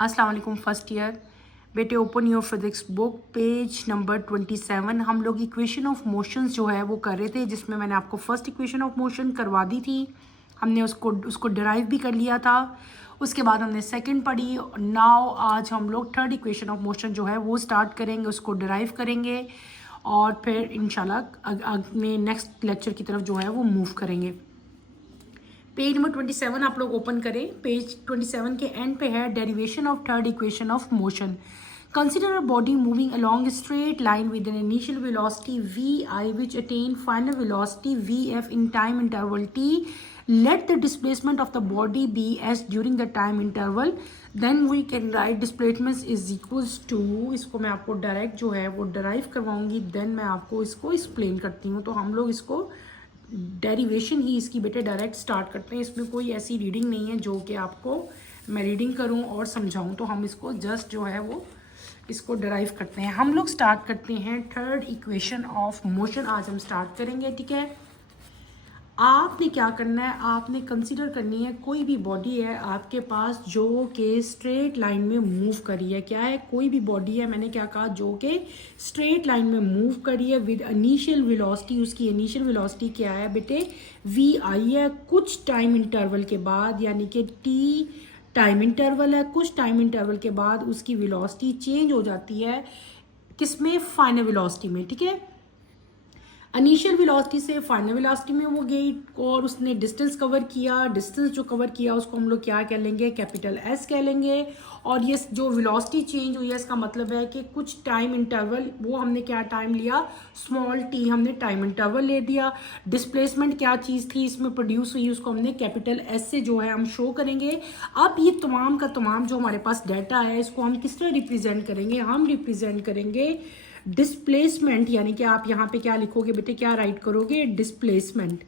अस्सलाम वालेकुम first year बेटे। Open your physics book page number 27। हम लोग इक्वेशन ऑफ मोशंस जो है वो कर रहे थे, जिसमें मैंने आपको फर्स्ट इक्वेशन ऑफ मोशन करवा दी थी। हमने उसको डिराइव भी कर लिया था। उसके बाद हमने सेकंड पढ़ी। नाउ आज हम लोग थर्ड इक्वेशन ऑफ मोशन जो है वो स्टार्ट करेंगे, उसको डिराइव करेंगे और फिर इंशाल्लाह अपने नेक्स्ट लेक्चर की तरफ जो है वो मूव करेंगे। पेज नंबर 27 आप लोग ओपन करें। पेज 27 के एंड पे है derivation of third equation of motion. Consider a body moving along straight line with an initial velocity vi which attain final velocity vf in time interval t. Let the displacement of the body be s during the time interval. Then we can write displacement is equals to, इसको मैं आपको direct जो है वो derive करवाऊंगी, then मैं आपको इसको explain करती हूँ। तो हम लोग इसको डेरिवेशन ही इसकी बेटे डायरेक्ट स्टार्ट करते हैं। इसमें कोई ऐसी रीडिंग नहीं है जो कि आपको मैं रीडिंग करूं और समझाऊं, तो हम इसको जस्ट जो है वो इसको डराइव करते हैं। हम लोग स्टार्ट करते हैं थर्ड इक्वेशन ऑफ मोशन। आज हम स्टार्ट करेंगे, ठीक है। आपने क्या करना है, आपने कंसीडर करनी है कोई भी बॉडी है आपके पास जो कि स्ट्रेट लाइन में मूव करी है। क्या है, कोई भी बॉडी है, मैंने क्या कहा, जो कि स्ट्रेट लाइन में मूव करी है विद इनिशियल वेलोसिटी। उसकी इनिशियल वेलोसिटी क्या है बेटे, वी आई है। कुछ टाइम इंटरवल के बाद, यानी कि टी टाइम इंटरवल है, कुछ टाइम इंटरवल के बाद उसकी वेलोसिटी चेंज हो जाती है किसमें, फाइनल वेलोसिटी में, ठीक है। इनिशियल वेलोसिटी से फाइनल वेलोसिटी में वो गई और उसने डिस्टेंस कवर किया। डिस्टेंस जो कवर किया उसको हम लोग क्या कह लेंगे, कैपिटल एस कह लेंगे। और ये जो वेलोसिटी चेंज हुई है इसका मतलब है कि कुछ टाइम इंटरवल, वो हमने क्या टाइम लिया, स्मॉल टी हमने टाइम इंटरवल ले दिया। डिस्प्लेसमेंट क्या चीज़ थी इसमें प्रोड्यूस हुई, उसको हमने कैपिटल एस से जो है हम शो करेंगे। अब ये तमाम का तमाम जो हमारे पास डाटा है इसको हम किस तरह रिप्रेजेंट करेंगे, हम रिप्रेजेंट करेंगे डिस्प्लेसमेंट। यानी कि आप यहां पे क्या लिखोगे बेटे, क्या राइट करोगे, displacement.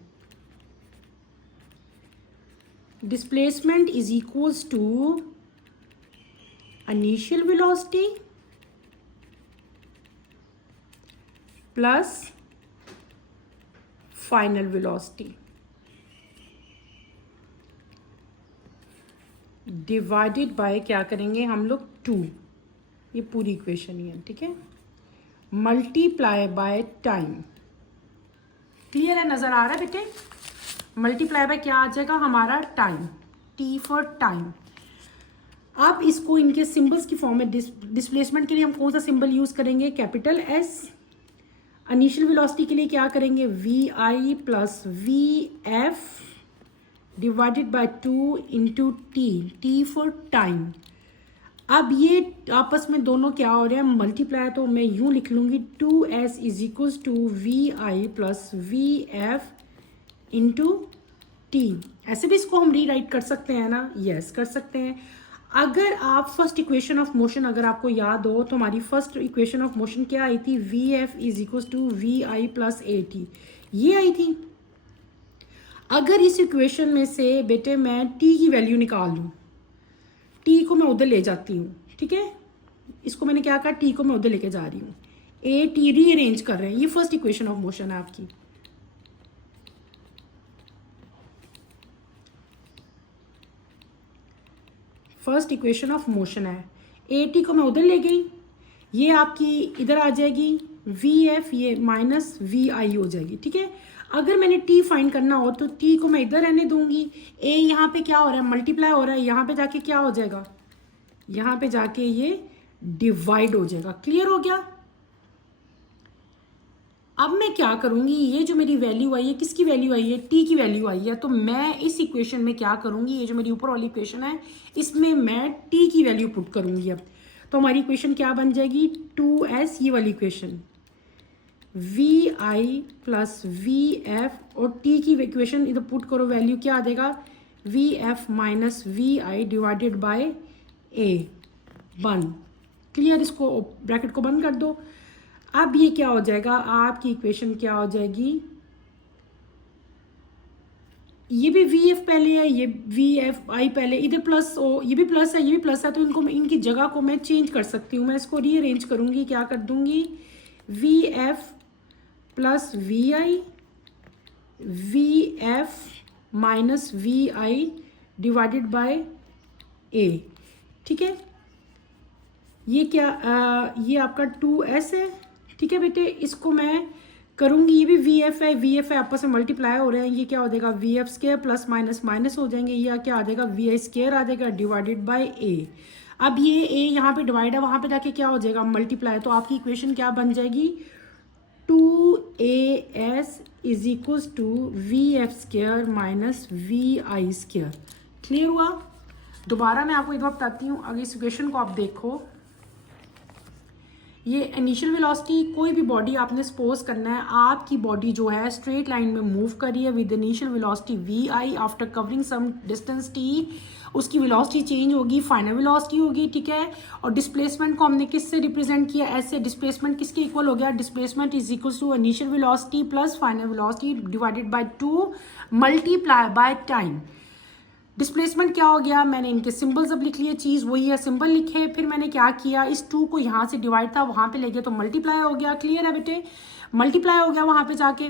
Displacement is equals to initial velocity plus final velocity divided by क्या करेंगे हम लोग, 2। ये पूरी इक्वेशन ही है, ठीक है। Multiply by time. क्लियर है, नजर आ रहा है बेटे। मल्टीप्लाई बाय क्या आ जाएगा हमारा, टाइम, टी फॉर टाइम। अब इसको इनके सिंबल्स की फॉर्म में, डिस्प्लेसमेंट के लिए हम कौन सा सिंबल यूज करेंगे, कैपिटल एस। इनिशियल वेलोसिटी के लिए क्या करेंगे, V I plus V F divided by 2 into T, T for time. अब ये आपस में दोनों क्या हो रहे हैं, मल्टीप्लाई, तो मैं यूं लिख लूंगी 2s is equals to V I plus V F into T. ऐसे भी इसको हम रीराइट कर सकते हैं ना, यस कर सकते हैं। अगर आप फर्स्ट इक्वेशन ऑफ मोशन अगर आपको याद हो तो हमारी फर्स्ट इक्वेशन ऑफ मोशन क्या आई थी, V F is equals to V I plus A T, ये आई थी। अगर इस इक्वेशन में से बेटे मैं टी की वैल्यू निकाल लूँ, टी को मैं उधर ले जाती हूँ, ठीक है। इसको मैंने क्या कहा, टी को मैं उधर लेके जा रही हूँ, ए टी रीअरेंज कर रहे हैं। ये फर्स्ट इक्वेशन ऑफ मोशन है आपकी। फर्स्ट इक्वेशन ऑफ मोशन है, ए टी को मैं उधर ले गई, ये आपकी इधर आ जाएगी, वी एफ ये माइनस वी आई हो जाएगी, ठीक है। अगर मैंने टी फाइंड करना हो तो टी को मैं इधर रहने दूंगी, ए यहाँ पे क्या हो रहा है, मल्टीप्लाई हो रहा है, यहाँ पे जाके क्या हो जाएगा, यहाँ पे जाके ये डिवाइड हो जाएगा। क्लियर हो गया। अब मैं क्या करूंगी, ये जो मेरी वैल्यू आई है, किसकी वैल्यू आई है, टी की वैल्यू आई है, तो मैं इस इक्वेशन में क्या करूंगी, ये जो मेरी ऊपर वाली इक्वेशन है इसमें मैं टी की वैल्यू पुट करूंगी। अब तो हमारी इक्वेशन क्या बन जाएगी, 2s, ये वाली equation V I plus V F, और टी की इक्वेशन इधर पुट करो, वैल्यू क्या आ जाएगा, V F minus V I divided by A, बंद। क्लियर, इसको ब्रैकेट को बंद कर दो। अब ये क्या हो जाएगा, आपकी इक्वेशन क्या हो जाएगी, ये भी वी एफ पहले है, ये वी एफ आई पहले, इधर प्लस ओ, ये भी प्लस है, ये भी प्लस है, तो इनको इनकी जगह को मैं चेंज कर सकती हूँ। मैं इसको रीअरेंज करूंगी, क्या कर दूंगी, V F plus V I, V F minus V I divided by A, ठीक है। ये क्या ये आपका 2s है, ठीक है बेटे। इसको मैं करूँगी, ये भी VF है, VF है, आपस में मल्टीप्लाई हो रहे हैं। ये क्या हो जाएगा VF square plus minus minus हो जाएंगे, ये क्या आ जाएगा VI स्क्वायर आ जाएगा डिवाइडेड बाय A। अब ये A यहाँ पे डिवाइड है, वहाँ पे जाके क्या हो जाएगा मल्टीप्लाई, तो आपकी इक्वेशन क्या बन जाएगी 2AS is equals to VF square minus VI square. Clear हुआ? दोबारा मैं आपको एक बार बताती हूँ। अगर इस इक्वेशन को आप देखो, ये इनिशियल वेलोसिटी, कोई भी बॉडी आपने सपोज करना है, आपकी बॉडी जो है स्ट्रेट लाइन में मूव कर रही है with initial velocity VI, after covering some distance T उसकी वेलोसिटी चेंज होगी, फाइनल वेलोसिटी होगी, ठीक है। और डिस्प्लेसमेंट को हमने किससे रिप्रेजेंट किया, ऐसे। डिस्प्लेसमेंट किसके इक्वल हो गया, displacement is equal to initial velocity plus final velocity divided by 2 multiply by time. Displacement क्या हो गया, मैंने इनके सिंबल्स अब लिख लिए, चीज़ वही है, सिंबल लिखे। फिर मैंने क्या किया, इस 2 को यहाँ से डिवाइड था वहाँ पे ले गया तो मल्टीप्लाई हो गया। क्लियर है बेटे? मल्टीप्लाई हो गया वहाँ पे जाके।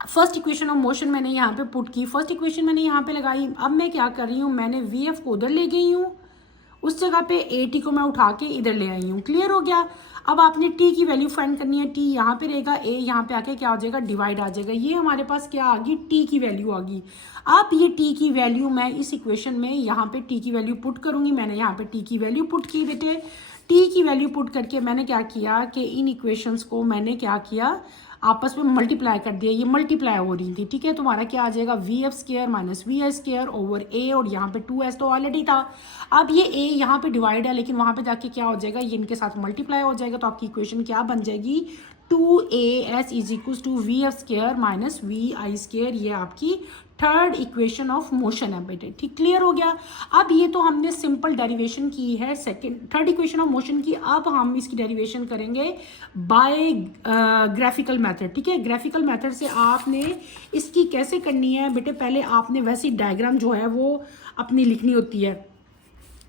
फर्स्ट इक्वेशन ऑफ मोशन मैंने यहाँ पे पुट की, फर्स्ट इक्वेशन मैंने यहाँ पे लगाई। अब मैं क्या कर रही हूँ, मैंने VF को उधर ले गई हूँ, उस जगह पे AT को मैं उठा के इधर ले आई हूँ। क्लियर हो गया? अब आपने T की वैल्यू फाइंड करनी है। T यहाँ पे रहेगा, A यहाँ पे आके क्या हो जाएगा डिवाइड आ जाएगा। ये हमारे पास क्या आ गई, T की वैल्यू आ गई। अब ये T की वैल्यू मैं इस इक्वेशन में यहाँ पे T की वैल्यू पुट करूँगी। मैंने यहाँ पे T की वैल्यू पुट की बेटे। T की वैल्यू पुट करके मैंने क्या किया कि इन इक्वेशंस को मैंने क्या किया, आपस में मल्टीप्लाई कर दिया। ये मल्टीप्लाई हो रही थी, ठीक है। तुम्हारा क्या आ जाएगा VF square minus VI square over A, और यहाँ पे 2S तो ऑलरेडी था। अब ये A यहाँ पे डिवाइड है, लेकिन वहाँ पे जाके क्या हो जाएगा, ये इनके साथ मल्टीप्लाई हो जाएगा। तो आपकी इक्वेशन क्या बन जाएगी 2AS is equal to VF square minus VI square. ये आपकी थर्ड इक्वेशन ऑफ मोशन है बेटे, ठीक। क्लियर हो गया? अब ये तो हमने सिंपल डेरिवेशन की है थर्ड इक्वेशन ऑफ मोशन की। अब हम इसकी डेरिवेशन करेंगे बाय ग्राफिकल मेथड, ठीक है। ग्राफिकल मेथड से आपने इसकी कैसे करनी है बेटे, पहले आपने वैसी डायग्राम जो है वो अपनी लिखनी होती है,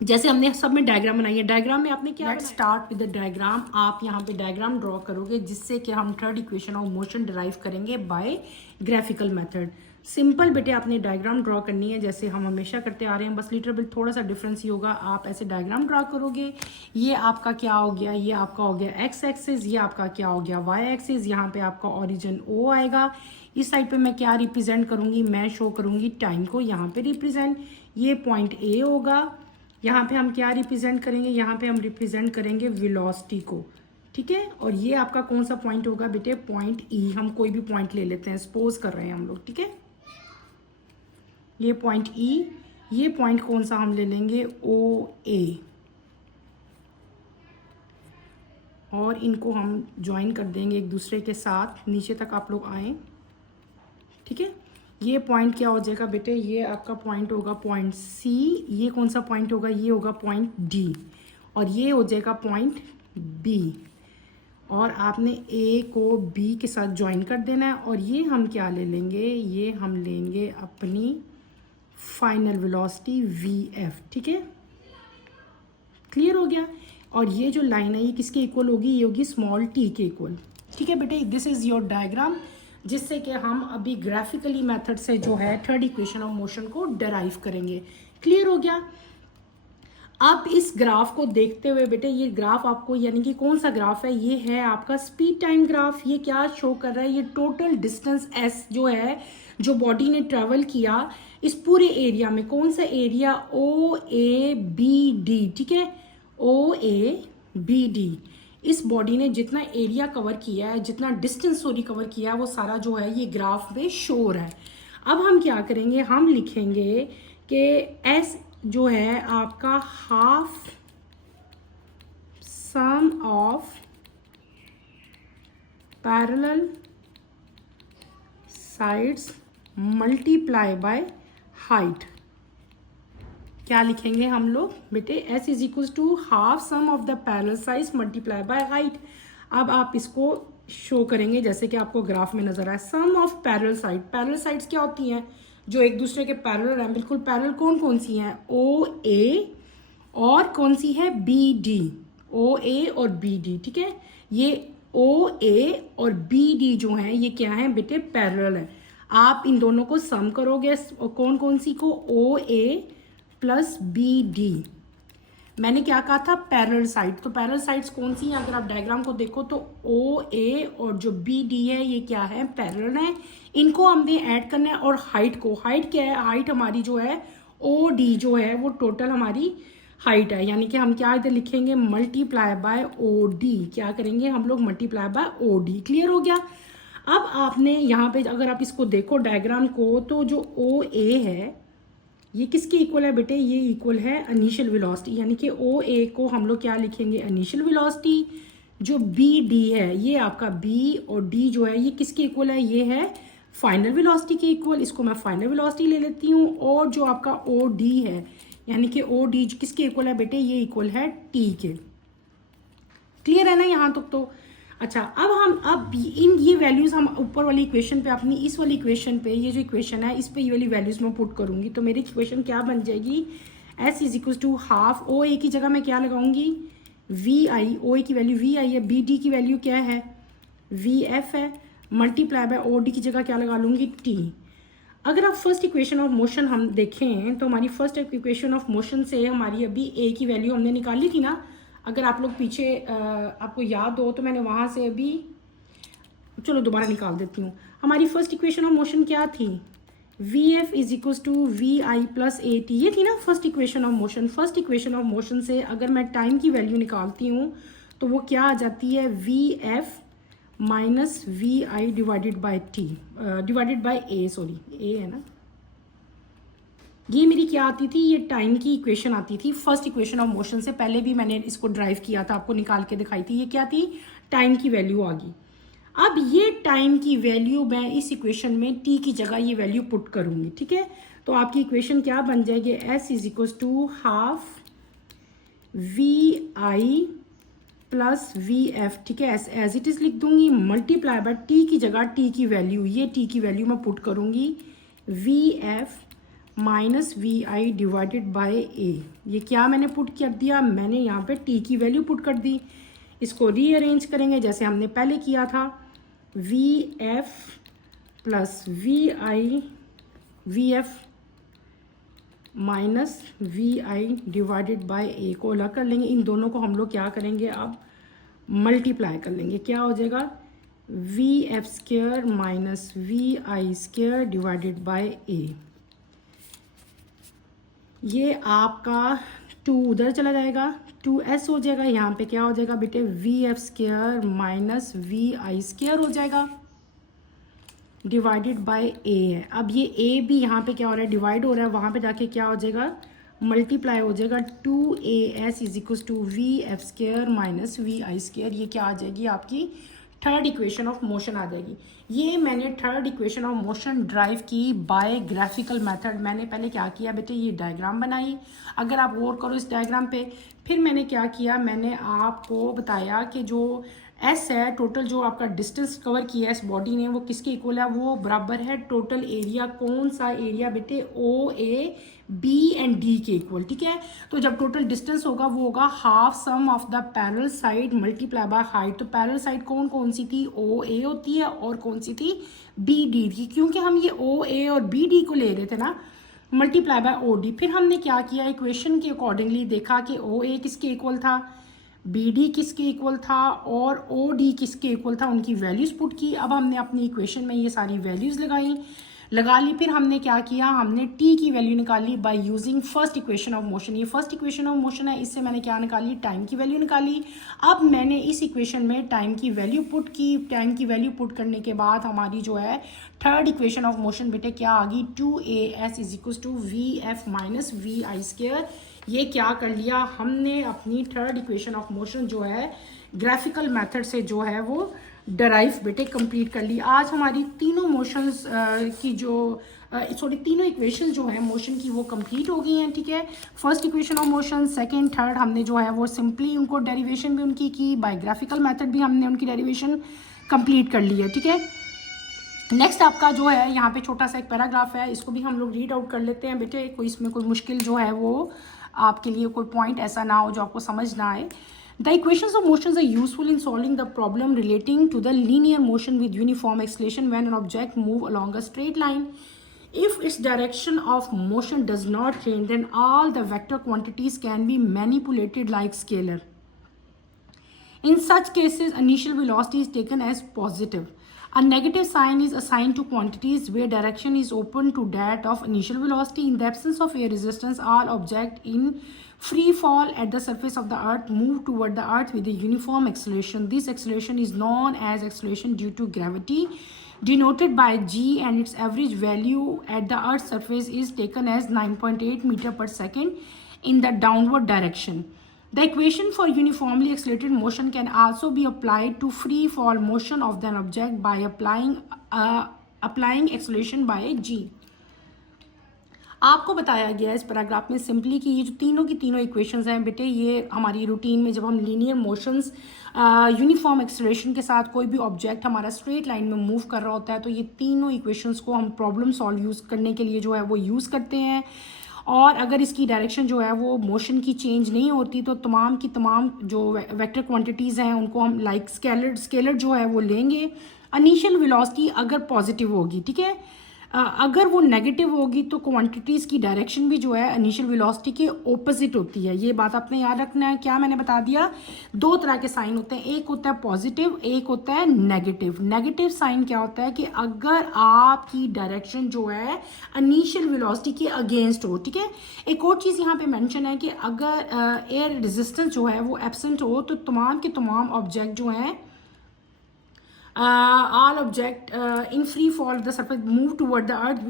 जैसे हमने सब में डायग्राम बनाई है। डायग्राम में आपने क्या, let's start with the diagram. आप यहाँ पे डायग्राम ड्रॉ करोगे जिससे कि हम third equation of motion derive करेंगे बाय ग्राफिकल मेथड। सिंपल बेटे आपने डायग्राम ड्रॉ करनी है जैसे हम हमेशा करते आ रहे हैं, बस लिटर बिट थोड़ा सा डिफरेंस ही होगा। आप ऐसे डायग्राम ड्रॉ करोगे, ये आपका क्या हो गया, ये आपका हो गया एक्स एक्सिस, ये आपका क्या हो गया वाई एक्सिस। यहाँ पे आपका ओरिजिन O आएगा। इस साइड पे मैं क्या रिप्रेजेंट करूँगी, मैं शो करूँगी टाइम को यहाँ पे रिप्रेजेंट। ये पॉइंट A होगा। यहाँ पे हम क्या रिप्रेजेंट करेंगे, यहाँ पे हम रिप्रेजेंट करेंगे वेलोसिटी को, ठीक है। और ये आपका कौन सा पॉइंट होगा बेटे, पॉइंट E। हम कोई भी पॉइंट ले लेते हैं, सपोज कर रहे हैं हम लोग, ठीक है। ये पॉइंट E, ये पॉइंट कौन सा हम ले लेंगे OA, और इनको हम ज्वाइन कर देंगे एक दूसरे के साथ। नीचे तक आप लोग आए, ठीक है। ये पॉइंट क्या हो जाएगा बेटे, ये आपका पॉइंट होगा पॉइंट C। ये कौन सा पॉइंट होगा, ये होगा पॉइंट D, और ये हो जाएगा पॉइंट B। और आपने A को B के साथ ज्वाइन कर देना है। और ये हम क्या ले लेंगे, ये हम लेंगे अपनी फाइनल वेलोसिटी VF, ठीक है। क्लियर हो गया? और ये जो लाइन है ये किसके इक्वल होगी, ये होगी स्मॉल t के इक्वल, ठीक है बेटे। दिस इज योर डायग्राम, जिससे कि हम अभी ग्राफिकली मेथड से जो है थर्ड इक्वेशन ऑफ मोशन को डराइव करेंगे। क्लियर हो गया? आप इस ग्राफ को देखते हुए बेटे, ये ग्राफ आपको यानी कि कौन सा ग्राफ है, ये है आपका स्पीड टाइम ग्राफ। ये क्या शो कर रहा है, ये टोटल डिस्टेंस S जो है, जो बॉडी ने ट्रेवल किया इस पूरे एरिया में, कौन सा एरिया OABD, ठीक है। OABD, इस बॉडी ने जितना एरिया कवर किया है, जितना डिस्टेंस सॉरी कवर किया है, वो सारा जो है ये ग्राफ में शो हो रहा है। अब हम क्या करेंगे, हम लिखेंगे कि S जो है आपका half sum of parallel sides multiply by height. क्या लिखेंगे हम लोग बेटे, S is equal to half sum of the parallel sides multiply by height. अब आप इसको शो करेंगे जैसे कि आपको ग्राफ में नजर आए। Sum of parallel side, parallel sides क्या होती हैं, जो एक दूसरे के पैरेलल हैं, बिल्कुल पैरेलल। कौन कौन सी हैं, OA और कौन सी है BD, OA और BD, ठीक है। ये OA और BD जो हैं ये क्या है बेटे, पैरेलल है। आप इन दोनों को सम करोगे, कौन कौन सी को, OA प्लस BD मैंने क्या कहा था, पैरेलल साइड। तो पैरेलल साइड्स कौन सी हैं, अगर आप डायग्राम को देखो तो ओ ए और जो बी डी है ये क्या है, पैरेलल है। इनको हमने ऐड करना है। और हाइट को, हाइट क्या है, हाइट हमारी जो है ओ डी जो है वो टोटल हमारी हाइट है, यानी कि हम क्या इधर लिखेंगे, मल्टीप्लाई बाय ओ डी। क्या करेंगे हम लोग, multiply by O D. Clear हो गया। अब आपने यहाँ पे अगर आप इसको देखो डायग्राम को, तो जो ओ ए है ये किसके इक्वल है बेटे, ये इक्वल है इनिशियल वेलोसिटी, यानी कि ओ ए को हम लोग क्या लिखेंगे, इनिशियल वेलोसिटी। जो बी डी है ये आपका बी और डी जो है ये किसके इक्वल है, ये है फाइनल वेलोसिटी के इक्वल। इसको मैं फाइनल वेलोसिटी ले लेती हूँ। और जो आपका ओ डी है, यानी कि ओ डी किसके इक्वल है बेटे, ये इक्वल है टी के। क्लियर है ना यहाँ तक तो। अच्छा, अब ये वैल्यूज हम ऊपर वाली इक्वेशन पे, अपनी इस वाली इक्वेशन पे, ये जो इक्वेशन है इस पे ये वाली वैल्यूज मैं पुट करूंगी। तो मेरी इक्वेशन क्या बन जाएगी, s is equal to half O A की जगह मैं क्या लगाऊंगी, वी आई। ओ ए की वैल्यू वी आई है, बी डी की वैल्यू क्या है, वी एफ है, मल्टीप्लाई बाय ओ डी की जगह क्या लगा लूंगी, टी। अगर आप फर्स्ट इक्वेशन ऑफ मोशन हम देखें तो हमारी फर्स्ट इक्वेशन ऑफ मोशन से हमारी अभी ए की वैल्यू हमने निकाली थी ना। अगर आप लोग पीछे आपको याद हो तो मैंने वहाँ से अभी, चलो दोबारा निकाल देती हूँ। हमारी फर्स्ट इक्वेशन ऑफ मोशन क्या थी, V F is equal to V I plus A T, ये थी ना first equation of motion. First equation of motion से अगर मैं टाइम की वैल्यू निकालती हूँ तो वो क्या आ जाती है, V F minus V I divided by T, divided by A, sorry A है ना। ये मेरी क्या आती थी, ये टाइम की इक्वेशन आती थी फर्स्ट इक्वेशन ऑफ मोशन से। पहले भी मैंने इसको ड्राइव किया था, आपको निकाल के दिखाई थी। ये क्या थी, टाइम की वैल्यू आ गई। अब ये टाइम की वैल्यू मैं इस इक्वेशन में टी की जगह ये वैल्यू पुट करूंगी, ठीक है। तो आपकी इक्वेशन क्या बन जाएगी, S is equal to half V I plus V F, ठीक है, एज इट इज लिख दूंगी, मल्टीप्लाई बाय टी की जगह टी की वैल्यू, ये टी की वैल्यू मैं पुट करूंगी, V F minus V I divided by A. ये क्या मैंने पुट कर दिया, मैंने यहाँ पे टी की वैल्यू पुट कर दी। इसको रीअरेंज करेंगे जैसे हमने पहले किया था, V F plus V I, V F minus V I divided by A को अलग कर लेंगे। इन दोनों को हम लोग क्या करेंगे, अब मल्टीप्लाई कर लेंगे। क्या हो जाएगा, V F square minus V I square divided by A. ये आपका 2 उधर चला जाएगा, 2s हो जाएगा। यहाँ पे क्या हो जाएगा बेटे, V F square minus V I square हो जाएगा डिवाइडेड बाय ए है। अब ये ए भी यहाँ पे क्या हो रहा है, डिवाइड हो रहा है, वहाँ पे जाके क्या हो जाएगा, मल्टीप्लाई हो जाएगा। 2as is equal to V F square minus V I square. ये क्या आ जाएगी, आपकी थर्ड इक्वेशन ऑफ मोशन आ जाएगी। ये मैंने third equation of motion derive की बाय ग्राफिकल मेथड। मैंने पहले क्या किया बेटे, ये डायग्राम बनाई। अगर आप गौर करो इस डायग्राम पे, फिर मैंने क्या किया, मैंने आपको बताया कि जो एस है, टोटल जो आपका डिस्टेंस कवर किया है इस बॉडी ने, वो किसके इक्वल है, वो बराबर है टोटल एरिया। कौन सा एरिया बेटे, ओ ए बी एंड डी के इक्वल, ठीक है। तो जब टोटल डिस्टेंस होगा वो होगा half sum of the parallel side multiply by height. तो पैरेलल साइड कौन कौन सी थी, ओ ए होती है, और कौन सी थी, बी डी थी। क्योंकि हम ये ओ ए और बी डी को ले रहे थे ना, मल्टीप्लाई बाय ओ डी। फिर हमने क्या किया, इक्वेशन के अकॉर्डिंगली देखा कि ओ ए किसके इक्वल था, बी डी किसके इक्वल था, और ओ डी किसके इक्वल था, उनकी वैल्यूज पुट की। अब हमने अपनी इक्वेशन में ये सारी वैल्यूज लगा ली। फिर हमने क्या किया, हमने टी की वैल्यू निकाली by using first equation of motion. ये फर्स्ट इक्वेशन ऑफ मोशन है, इससे मैंने क्या निकाली, टाइम की वैल्यू निकाली। अब मैंने इस इक्वेशन में टाइम की वैल्यू पुट की। टाइम की वैल्यू पुट करने के बाद हमारी जो है थर्ड इक्वेशन ऑफ मोशन बेटे क्या आ गई, 2as is equal to V F minus V I square. ये क्या कर लिया हमने, अपनी थर्ड इक्वेशन ऑफ मोशन जो है ग्राफिकल मेथड से जो है वो डराइव बेटे कंप्लीट कर ली। आज हमारी तीनों मोशंस की जो तीनों इक्वेशन जो है मोशन की वो कंप्लीट हो गई हैं, ठीक है। First equation of motion, second, third हमने जो है वो सिंपली उनको डेरिवेशन भी उनकी की, बायोग्राफिकल मेथड भी हमने उनकी डेरिवेशन कंप्लीट कर ली है, ठीक है। नेक्स्ट आपका जो है यहाँ पे छोटा सा एक पैराग्राफ है, इसको भी हम लोग रीड आउट कर लेते हैं बेटे। कोई इसमें कोई मुश्किल जो है वो आपके लिए कोई पॉइंट ऐसा ना हो जो आपको समझ ना आए। The equations of motions are useful in solving the problem relating to the linear motion with uniform acceleration when an object move along a straight line. If its direction of motion does not change, then all the vector quantities can be manipulated like scalar. In such cases, initial velocity is taken as positive. A negative sign is assigned to quantities where direction is open to that of initial velocity. In the absence of air resistance, all objects in free fall at the surface of the earth move toward the earth with a uniform acceleration. This acceleration is known as acceleration due to gravity, denoted by g, and its average value at the earth's surface is taken as 9.8 meter per second in the downward direction. The equation for uniformly accelerated motion can also be applied to free fall motion of an object by applying acceleration by g. आपको बताया गया है इस paragraph में simply कि ये जो तीनों की तीनों इक्वेशंस हैं बेटे, ये हमारी रूटीन में जब हम लीनियर मोशंस यूनिफॉर्म एक्सेलरेशन के साथ कोई भी ऑब्जेक्ट हमारा स्ट्रेट लाइन में मूव कर रहा होता है तो ये तीनों इक्वेशंस को हम प्रॉब्लम सॉल्व यूज़ करने के लिए जो है वो यूज़ करते हैं. और अगर इसकी डायरेक्शन जो है वो मोशन की चेंज नहीं होती तो तमाम की तमाम जो वेक्टर क्वांटिटीज़ हैं उनको हम लाइक स्केलर जो है वो लेंगे. इनिशियल वेलोसिटी अगर पॉजिटिव होगी, ठीक है, अगर वो नेगेटिव होगी तो क्वांटिटीज़ की डायरेक्शन भी जो है इनिशियल वेलोसिटी के ऑपोजिट होती है. ये बात आपने याद रखना है. क्या मैंने बता दिया, दो तरह के साइन होते हैं, एक होता है पॉजिटिव, एक होता है नेगेटिव. नेगेटिव साइन क्या होता है कि अगर आपकी डायरेक्शन जो है इनिशियल वेलोसिटी के अगेंस्ट हो, ठीक है. एक और चीज़ यहाँ पे मेंशन है कि अगर एयर रेजिस्टेंस जो है वो एब्सेंट हो तो तमाम के तमाम ऑब्जेक्ट जो हैं all object in free fall the surface move toward the earth.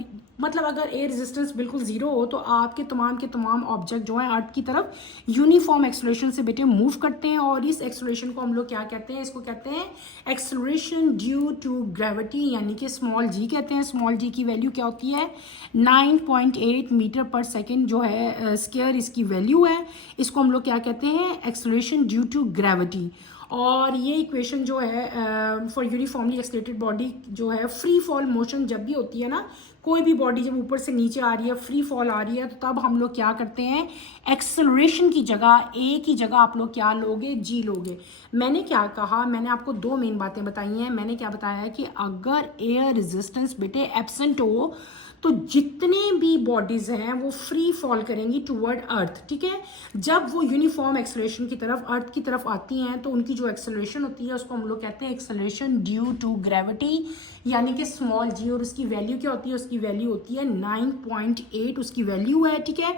मतलब अगर एयर रेजिस्टेंस बिल्कुल जीरो हो तो आपके तमाम ऑब्जेक्ट जो है अर्थ की तरफ यूनिफॉर्म एक्सेलरेशन से बेटे मूव करते हैं. और इस एक्सेलरेशन को हम लोग क्या कहते हैं, इसको कहते हैं एक्सेलरेशन ड्यू टू ग्रेविटी, यानी कि स्मॉल जी कहते हैं. स्मॉल जी की वैल्यू क्या होती है, 9.8 मीटर पर सेकेंड जो है स्क्वायर इसकी वैल्यू है. इसको हम लोग क्या कहते हैं, एक्सेलरेशन ड्यू टू ग्रेविटी. और ये इक्वेशन जो है फॉर यूनिफॉर्मली एक्सेलरेटेड बॉडी जो है फ्री फॉल मोशन जब भी होती है ना, कोई भी बॉडी जब ऊपर से नीचे आ रही है, फ्री फॉल आ रही है, तो तब हम लोग क्या करते हैं, एक्सेलरेशन की जगह ए की जगह आप लोग क्या लोगे, जी लोगे. मैंने क्या कहा, मैंने आपको दो मेन बातें बताई हैं. मैंने क्या बताया है कि अगर एयर रेजिस्टेंस बेटे एब्सेंट हो तो जितने भी बॉडीज हैं वो फ्री फॉल करेंगी टुवर्ड अर्थ, ठीक है. जब वो यूनिफॉर्म एक्सेलरेशन की तरफ अर्थ की तरफ आती हैं तो उनकी जो एक्सेलरेशन होती है उसको हम लोग कहते हैं एक्सेलरेशन ड्यू टू ग्रेविटी, यानी कि स्मॉल जी. और उसकी वैल्यू क्या होती है, उसकी वैल्यू होती है 9.8 उसकी वैल्यू है, ठीक है.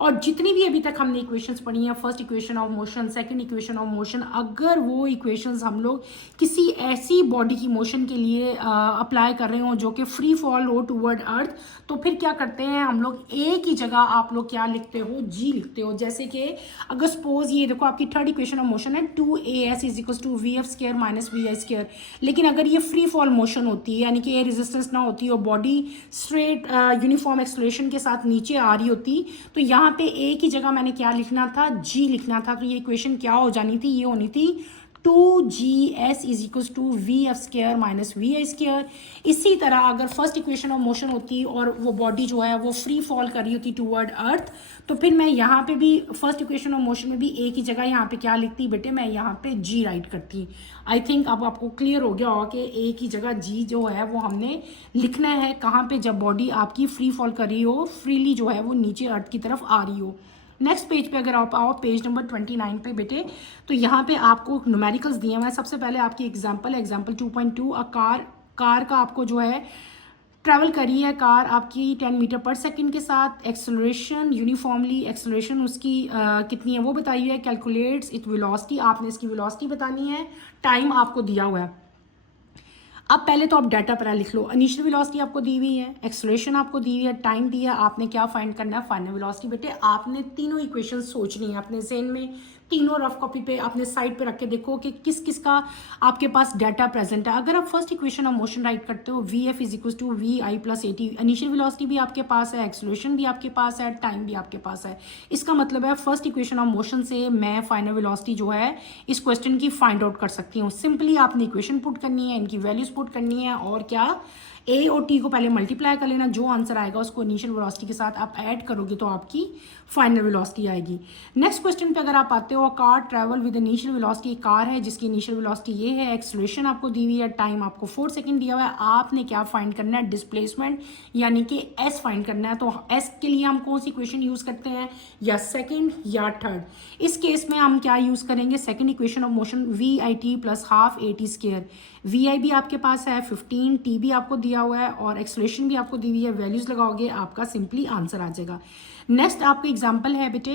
और जितनी भी अभी तक हमने इक्वेशंस पढ़ी हैं, first equation of motion, second equation of motion, अगर वो इक्वेशंस हम लोग किसी ऐसी बॉडी की मोशन के लिए अप्लाई कर रहे हो जो कि फ्री फॉल हो टुवर्ड अर्थ, तो फिर क्या करते हैं हम लोग, ए की जगह आप लोग क्या लिखते हो, जी लिखते हो. जैसे कि अगर सपोज ये देखो आपकी थर्ड इक्वेशन ऑफ मोशन है 2as is equal to vf² minus vi². लेकिन अगर ये फ्री फॉल मोशन होती है, यानी कि एयर रेजिस्टेंस ना होती और बॉडी स्ट्रेट यूनिफॉर्म एक्सेलरेशन के साथ नीचे आ रही होती, तो यहाँ पे ए की जगह मैंने क्या लिखना था, जी लिखना था. तो ये इक्वेशन क्या हो जानी थी, ये होनी थी 2gs is equal to vf² minus vi². इसी तरह अगर फर्स्ट इक्वेशन ऑफ मोशन होती और वो बॉडी जो है वो फ्री फॉल कर रही होती टुवर्ड अर्थ, तो फिर मैं यहाँ पे भी फर्स्ट इक्वेशन ऑफ मोशन में भी ए की जगह यहाँ पे क्या लिखती बेटे, मैं यहाँ पे जी राइट करती. आई थिंक अब आपको क्लियर हो गया होगा कि ए की जगह जी जो है वो हमने लिखना है कहाँ पे, जब बॉडी आपकी फ्री फॉल कर रही हो, फ्रीली जो है वो नीचे अर्थ की तरफ आ रही हो. नेक्स्ट पेज पे अगर आप आओ, पेज नंबर 29 पे बेटे, तो यहाँ पे आपको न्यूमेरिकल्स दिए हुए हैं. सबसे पहले आपकी एग्जांपल 2.2, कार का आपको जो है ट्रैवल करी है कार आपकी 10 मीटर पर सेकंड के साथ. एक्सेलरेशन यूनिफॉर्मली एक्सेलरेशन उसकी कितनी है वो बताई हुई है. कैलकुलेट्स इट वेलोसिटी, आपने इसकी वेलोसिटी बतानी है. टाइम आपको दिया हुआ है. अब पहले तो आप डाटा पर लिख लो. इनिशियल वेलोसिटी आपको दी हुई है, एक्सेलरेशन आपको दी हुई है, टाइम दिया है. आपने क्या फाइंड करना है, फाइनल वेलोसिटी. बेटे आपने तीनों इक्वेशन सोचनी है अपने ज़हन में, तीनों रफ कॉपी पे अपने साइड पे रख के देखो कि किस किस का आपके पास डाटा प्रेजेंट है. अगर आप first equation of motion write करते हो, vf is equal to vi plus at, initial velocity भी आपके पास है, एक्सेलरेशन भी आपके पास है, टाइम भी आपके पास है. इसका मतलब है फर्स्ट इक्वेशन ऑफ मोशन से मैं फाइनल वेलोसिटी जो है इस क्वेश्चन की फाइंड आउट कर सकती हूँ. सिंपली आपने इक्वेशन पुट करनी है, इनकी वैल्यूज पुट करनी है, और क्या ए और टी को पहले मल्टीप्लाई कर लेना. जो आंसर आएगा उसको इनिशियल वेलोसिटी के साथ आप ऐड करोगे तो आपकी फाइनल वेलोसिटी आएगी। नेक्स्ट क्वेश्चन पे अगर आप आते हो, car travel with initial velocity, car है जिसकी इनिशियल वेलोसिटी ये है, एक्सेलरेशन आपको दी हुई है, टाइम आपको 4 सेकंड दिया हुआ है, आपने क्या फाइंड करना है, डिस्प्लेसमेंट यानी कि एस फाइंड करना है। तो एस के लिए हम कौन सी इक्वेशन यूज करते हैं, या सेकंड या थर्ड। इस केस में हम क्या यूज करेंगे, second equation of motion, V I T plus half A T square. V I भी आपके पास है 15, टी भी आपको दिया हुआ है और एक्सेलरेशन भी आपको दी हुई है, वैल्यूज लगाओगे आपका सिंपली आंसर आ जाएगा। नेक्स्ट आपका एग्जाम्पल है बेटे,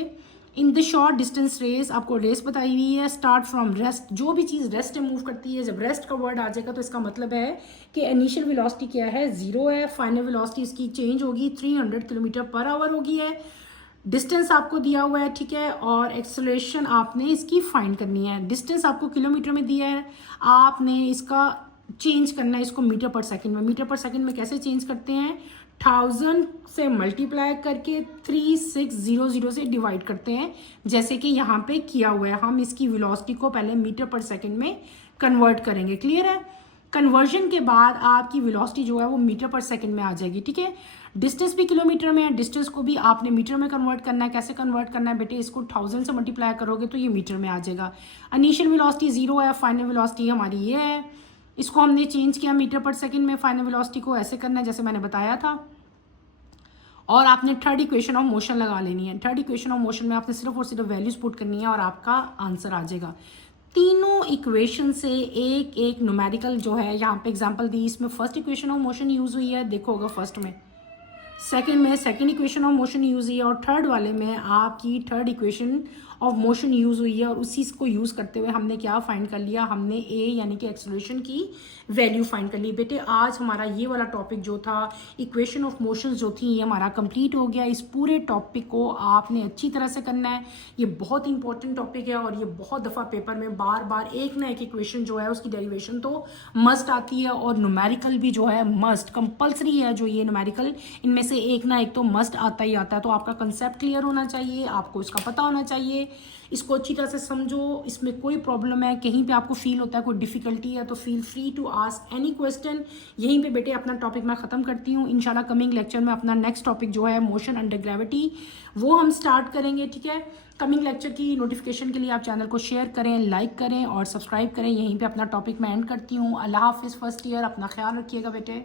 in the short distance race, आपको रेस बताई हुई है, स्टार्ट फ्रॉम रेस्ट, जो भी चीज़ रेस्ट में मूव करती है, जब रेस्ट का वर्ड आ जाएगा तो इसका मतलब है कि इनिशियल वेलोसिटी क्या है, 0 है, फाइनल वेलोसिटी इसकी चेंज होगी 300 किलोमीटर पर आवर होगी है, डिस्टेंस आपको दिया हुआ है, ठीक है, और एक्सेलरेशन आपने इसकी फाइंड करनी है। डिस्टेंस आपको किलोमीटर में दिया है, आपने इसका चेंज करना है इसको मीटर पर सेकंड में। मीटर पर सेकंड में कैसे चेंज करते हैं, 1000 से मल्टीप्लाई करके 3600 से डिवाइड करते हैं, जैसे कि यहाँ पे किया हुआ है। हम इसकी वेलोसिटी को पहले मीटर पर सेकंड में कन्वर्ट करेंगे, क्लियर है। कन्वर्जन के बाद आपकी वेलोसिटी जो है वो मीटर पर सेकंड में आ जाएगी, ठीक है। डिस्टेंस भी किलोमीटर में है, डिस्टेंस को भी आपने मीटर में कन्वर्ट करना है। कैसे कन्वर्ट करना है बेटे, इसको 1000 से मल्टीप्लाई करोगे तो ये मीटर में आ जाएगा। इनिशियल वेलोसिटी 0 है, फाइनल वेलोसिटी हमारी ये है, इसको हमने चेंज किया मीटर पर सेकंड में, फाइनल वेलोसिटी को ऐसे करना है जैसे मैंने बताया था। और आपने थर्ड इक्वेशन ऑफ मोशन लगा लेनी है। थर्ड इक्वेशन ऑफ मोशन में आपने सिर्फ और सिर्फ वैल्यूज पुट करनी है और आपका आंसर आ जाएगा। तीनों इक्वेशन से एक एक न्यूमेरिकल जो है यहाँ पे एग्जांपल दी, इसमें first equation of motion use हुई है, देखो होगा फर्स्ट में, सेकंड में second equation of motion use हुई है और थर्ड वाले में आपकी third equation of motion use हुई है। और उसी को यूज करते हुए हमने क्या फाइंड कर लिया, हमने ए यानी कि एक्सेलरेशन की वैल्यू फाइंड कर ली। बेटे आज हमारा ये वाला टॉपिक जो था, इक्वेशन ऑफ मोशन जो थी, ये हमारा कंप्लीट हो गया। इस पूरे टॉपिक को आपने अच्छी तरह से करना है, ये बहुत इंपॉर्टेंट टॉपिक है और ये बहुत दफ़ा पेपर में बार बार एक ना एक इक्वेशन जो है उसकी डेरिवेशन तो मस्ट आती है और न्यूमेरिकल भी जो है मस्ट कंपल्सरी है। जो ये न्यूमेरिकल इनमें से एक ना एक तो मस्ट आता ही आता है। तो आपका कंसेप्ट क्लियर होना चाहिए, आपको इसका पता होना चाहिए, इसको अच्छी तरह से समझो। इसमें कोई प्रॉब्लम है, कहीं पे आपको फील होता है कोई डिफिकल्टी है तो feel free to ask any question. यहीं पे बेटे अपना टॉपिक मैं ख़त्म करती हूँ। इंशाल्लाह कमिंग लेक्चर में अपना नेक्स्ट टॉपिक जो है मोशन अंडर ग्रेविटी वो हम स्टार्ट करेंगे, ठीक है। कमिंग लेक्चर की नोटिफिकेशन के लिए आप चैनल को शेयर करें, लाइक करें और सब्सक्राइब करें। यहीं पर अपना टॉपिक मैं एंड करती हूँ। अल्लाह हाफिज़। फर्स्ट ईयर अपना ख्याल रखिएगा बेटे।